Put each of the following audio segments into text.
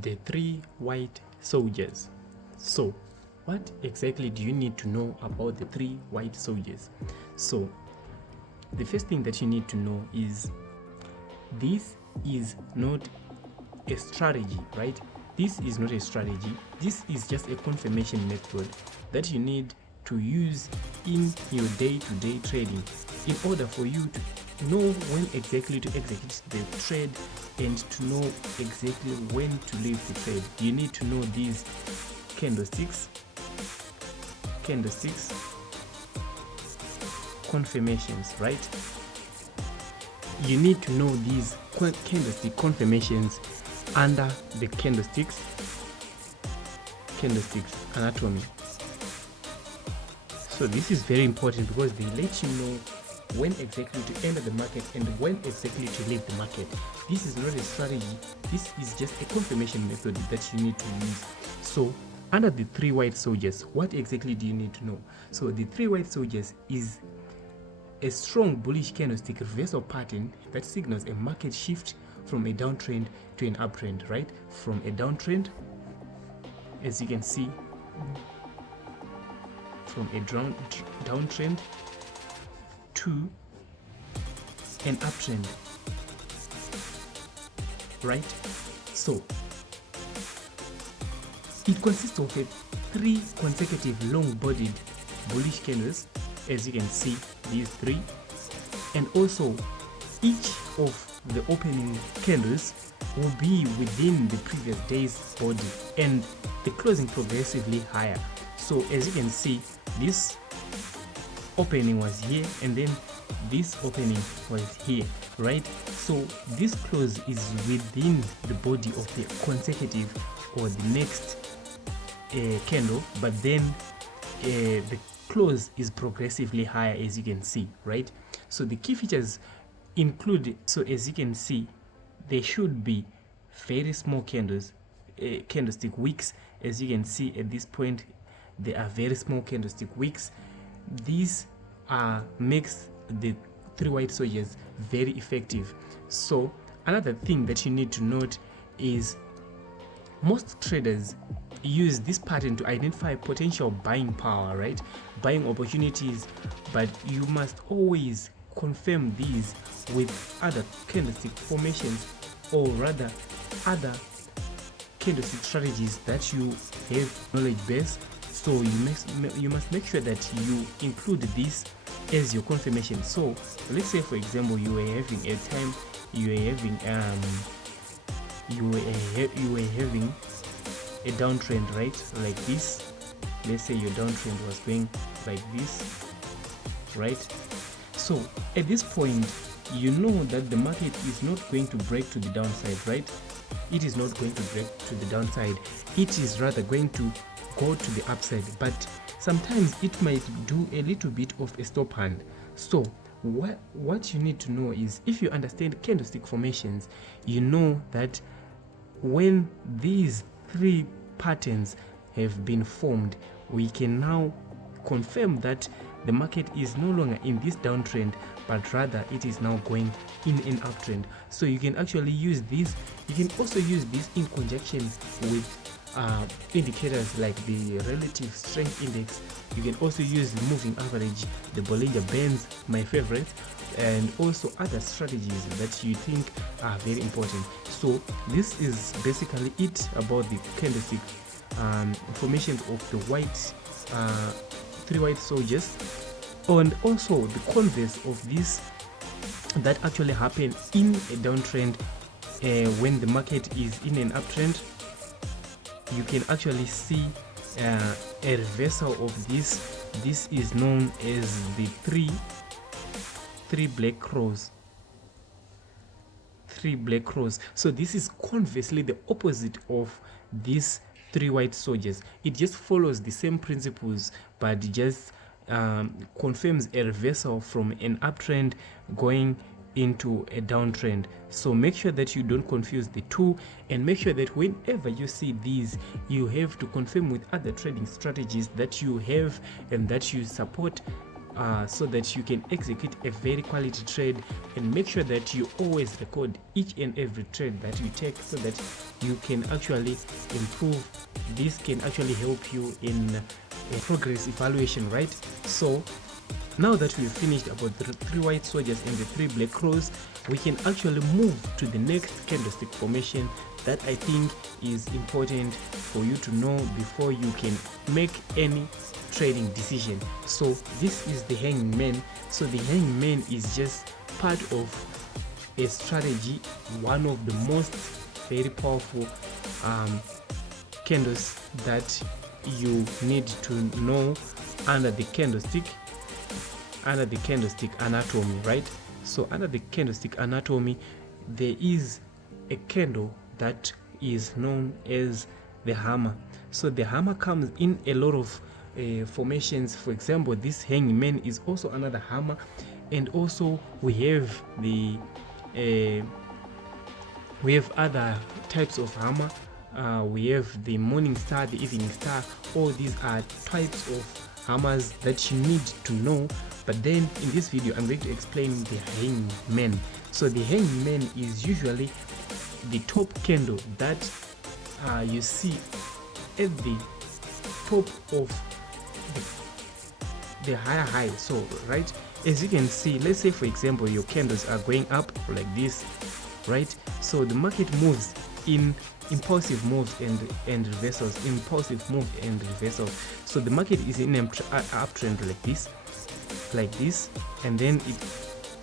the three white soldiers. So what exactly do you need to know about the three white soldiers? So the first thing that you need to know is this is not a strategy, right? This is not a strategy. This is just a confirmation method that you need to use in your day-to-day trading in order for you to know when exactly to execute the trade and to know exactly when to leave the trade. You need to know these candlesticks confirmations, right? You need to know these candlestick confirmations under the candlesticks anatomy. So this is very important because they let you know when exactly to enter the market and when exactly to leave the market. This is not a strategy. This is just a confirmation method that you need to use. So under the three white soldiers, what exactly do you need to know? So the three white soldiers is a strong bullish candlestick reversal pattern that signals a market shift from a downtrend to an uptrend, right? From a downtrend, as you can see, from a downtrend to an uptrend, right? So it consists of three consecutive long-bodied bullish candles, as you can see, these three, and also each of the opening candles will be within the previous day's body and the closing progressively higher. So as you can see, this opening was here and then this opening was here, right? So this close is within the body of the consecutive or the next candle, but then the close is progressively higher, as you can see, right? So the key features include, so as you can see, there should be very small candles, candlestick wicks. As you can see at this point, there are very small candlestick wicks. These makes the three white soldiers very effective. So another thing that you need to note is most traders use this pattern to identify potential buying power, right? Buying opportunities, but you must always confirm these with other candlestick formations, or rather other candlestick strategies that you have knowledge base. So you must make sure that you include this as your confirmation. So let's say, for example, you were having a time, you were having a downtrend, right? Like this. Let's say your downtrend was going like this, right? So at this point, you know that the market is not going to break to the downside, right? It is not going to break to the downside. It is rather going to go to the upside, but sometimes it might do a little bit of a stop hand. So what you need to know is, if you understand candlestick formations, you know that when these three patterns have been formed, we can now confirm that the market is no longer in this downtrend, but rather it is now going in an uptrend. So you can actually use this. You can also use this in conjunction with indicators like the relative strength index. You can also use the moving average, the Bollinger Bands, my favorite, and also other strategies that you think are very important. So this is basically it about the candlestick formations of the white three white soldiers, and also the converse of this that actually happen in a downtrend. When the market is in an uptrend, you can actually see a reversal of this. This is known as the three black crows. So this is conversely the opposite of these three white soldiers. It just follows the same principles, but just confirms a reversal from an uptrend going into a downtrend. So make sure that you don't confuse the two, and make sure that whenever you see these, you have to confirm with other trading strategies that you have and that you support so that you can execute a very quality trade, and make sure that you always record each and every trade that you take so that you can actually improve. This can actually help you in a progress evaluation, right? So now that we've finished about the 3 white soldiers and the 3 black crows, we can actually move to the next candlestick formation that I think is important for you to know before you can make any trading decision. So this is the hangman. So the hangman is just part of a strategy, one of the most very powerful candles that you need to know under the candlestick anatomy, right? So under the candlestick anatomy, there is a candle that is known as the hammer. So the hammer comes in a lot of formations. For example, this hangman is also another hammer, and also we have the we have other types of hammer. We have the morning star, the evening star. All these are types of hammers that you need to know. But then in this video I'm going to explain the hangman. So the hangman is usually the top candle that you see at the top of the higher high. So right, as you can see, let's say for example your candles are going up like this, right? So the market moves in impulsive moves and reversals, impulsive move and reversals. So the market is in an uptrend like this, and then it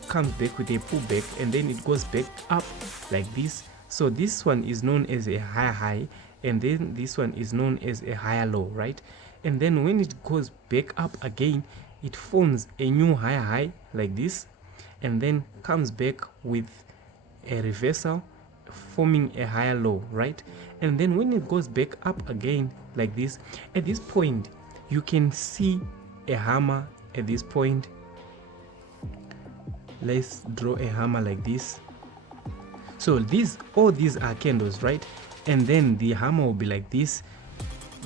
comes back with a pullback, and then it goes back up like this. So this one is known as a higher high, and then this one is known as a higher low, right? And then when it goes back up again, it forms a new higher high like this, and then comes back with a reversal, forming a higher low, right? And then when it goes back up again like this, at this point you can see a hammer. At this point, let's draw a hammer like this. So all these are candles, right? And then the hammer will be like this.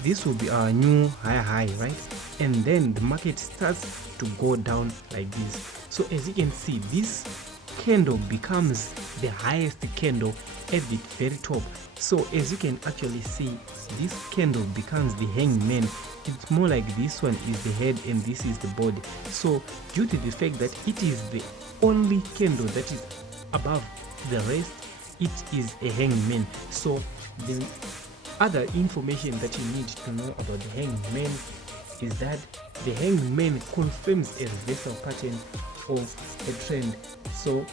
This will be our new higher high, right? And then the market starts to go down like this. So as you can see, this candle becomes the highest candle at the very top. So as you can actually see, this candle becomes the hangman. It's more like this one is the head and this is the body. So due to the fact that it is the only candle that is above the rest, it is a hangman. So the other information that you need to know about the hangman is that the hangman confirms a reversal pattern of a trend. So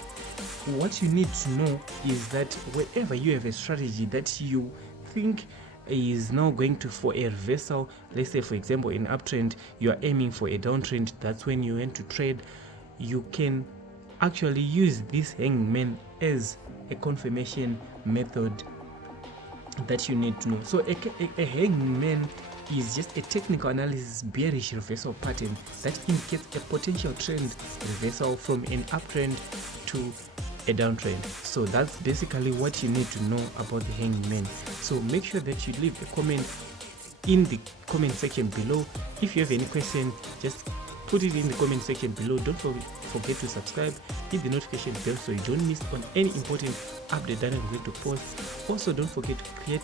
what you need to know is that wherever you have a strategy that you think is now going to for a reversal, let's say for example in uptrend you are aiming for a downtrend, that's when you want to trade, you can actually use this hangman as a confirmation method that you need to know. So a hangman is just a technical analysis bearish reversal pattern that indicates a potential trend reversal from an uptrend to a downtrend. So that's basically what you need to know about the hangman. So make sure that you leave a comment in the comment section below. If you have any question, just put it in the comment section below. Don't forget to subscribe, hit the notification bell so you don't miss on any important update that I'm going to post. Also don't forget to create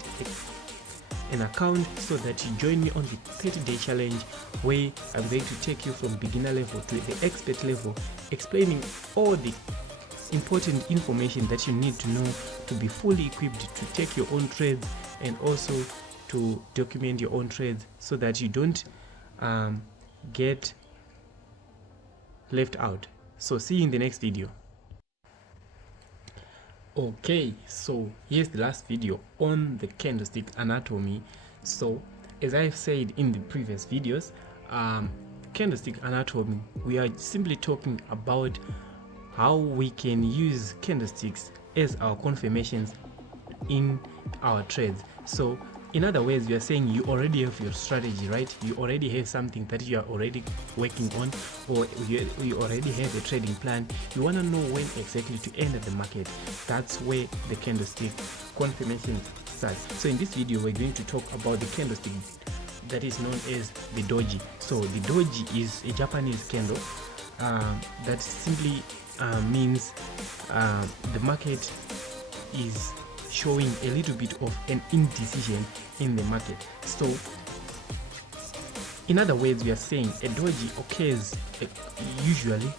an account so that you join me on the 30-day challenge, where I'm going to take you from beginner level to the expert level, explaining all the important information that you need to know to be fully equipped to take your own trades, and also to document your own trades so that you don't get left out. So see you in the next video. Okay, so here's the last video on the candlestick anatomy. So as I've said in the previous videos, candlestick anatomy, we are simply talking about how we can use candlesticks as our confirmations in our trades. So in other words, we are saying you already have your strategy, right? You already have something that you are already working on, or you already have a trading plan. You want to know when exactly to enter the market. That's where the candlestick confirmation starts. So in this video, we're going to talk about the candlestick that is known as the doji. So the doji is a Japanese candle that simply means the market is showing a little bit of an indecision in the market. So in other words, we are saying a doji occurs usually.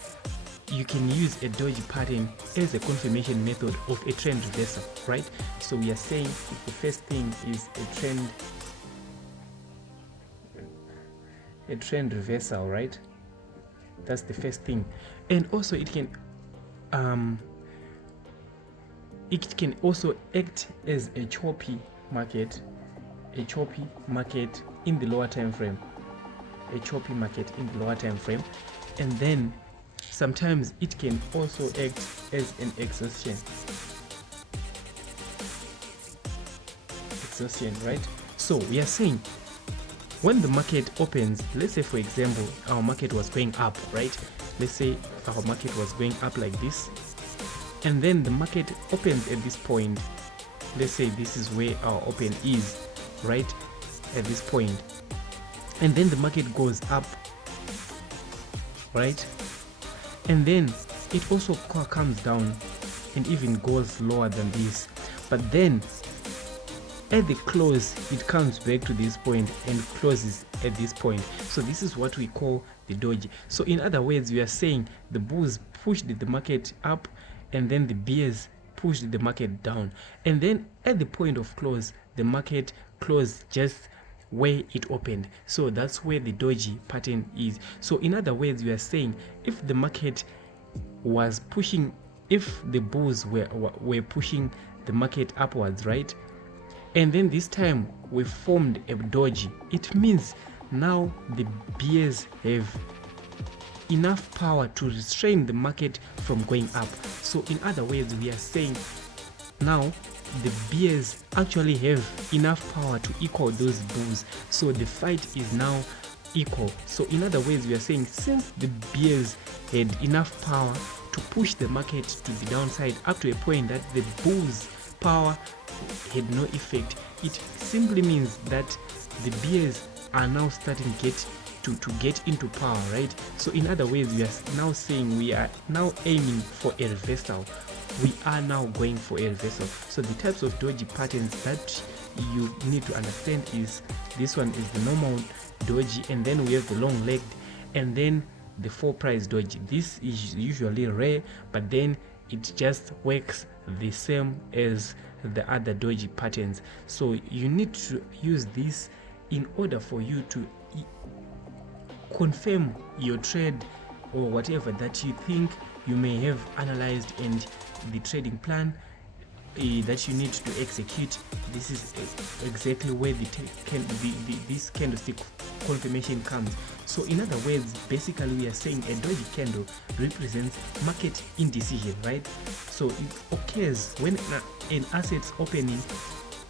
You can use a doji pattern as a confirmation method of a trend reversal, right? So we are saying the first thing is a trend reversal, right? That's the first thing. And also it can also act as a choppy market in the lower time frame. A choppy market in the lower time frame. And then sometimes it can also act as an exhaustion, right? So we are saying when the market opens, let's say for example our market was going up, right? Let's say our market was going up like this, and then the market opens at this point. Let's say this is where our open is, right, at this point, and then the market goes up, right, and then it also comes down and even goes lower than this, but then at the close it comes back to this point and closes at this point. So this is what we call the doji. So in other words, we are saying the bulls pushed the market up and then the bears pushed the market down, and then at the point of close the market closed just where it opened. So that's where the doji pattern is. So in other words, we are saying if the market was pushing, if the bulls were pushing the market upwards, right, and then this time we formed a doji, it means now the bears have enough power to restrain the market from going up. So in other words, we are saying now the bears actually have enough power to equal those bulls. So the fight is now equal. So in other words, we are saying since the bears had enough power to push the market to the downside up to a point that the bulls' power had no effect, it simply means that the bears are now starting to get into power, right? So in other words, we are now saying we are now aiming for a reversal. We are now going for a reversal. So the types of doji patterns that you need to understand is this one is the normal doji, and then we have the long legged, and then the 4 price doji. This is usually rare, but then it just works the same as the other doji patterns. So you need to use this in order for you to confirm your trade or whatever that you think you may have analyzed, and the trading plan that you need to execute. This is exactly where this candlestick confirmation comes. So in other words, basically we are saying a doji candle represents market indecision, right? So it occurs when an asset's opening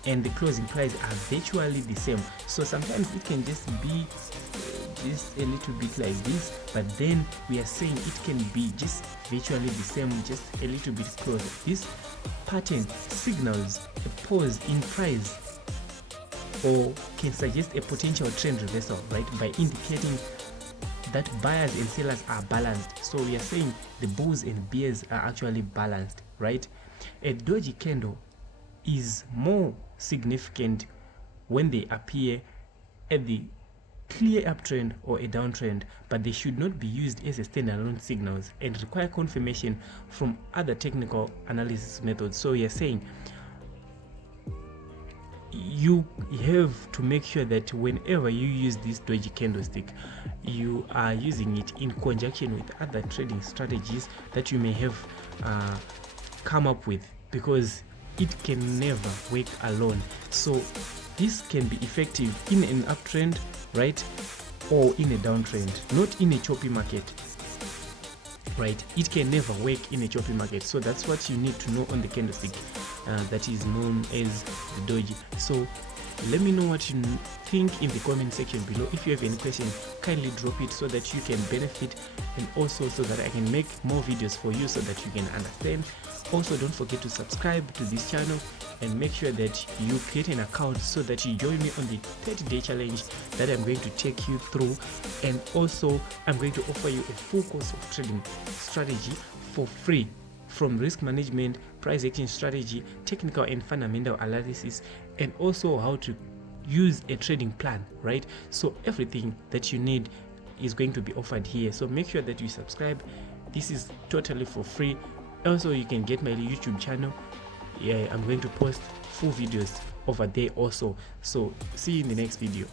and the closing price are virtually the same. So sometimes it can just be just a little bit like this, but then we are saying it can be just virtually the same, just a little bit closer. This pattern signals a pause in price or can suggest a potential trend reversal, right, by indicating that buyers and sellers are balanced. So we are saying the bulls and bears are actually balanced, right? A doji candle is more significant when they appear at the clear uptrend or a downtrend, but they should not be used as a standalone signals and require confirmation from other technical analysis methods. So we are saying you have to make sure that whenever you use this doji candlestick, you are using it in conjunction with other trading strategies that you may have come up with, because it can never work alone. So this can be effective in an uptrend, right, or in a downtrend, not in a choppy market, right? It can never work in a choppy market. So that's what you need to know on the candlestick that is known as the doji. So Let me know what you think in the comment section below. If you have any question, kindly drop it so that you can benefit, and also so that I can make more videos for you so that you can understand. Also, don't forget to subscribe to this channel and make sure that you create an account so that you join me on the 30-day challenge that I'm going to take you through. And also, I'm going to offer you a full course of trading strategy for free, from risk management, price action strategy, technical and fundamental analysis, and also how to use a trading plan, right? So everything that you need is going to be offered here. So make sure that you subscribe. This is totally for free. Also, you can get my YouTube channel. Yeah, I'm going to post full videos over there also. So see you in the next video.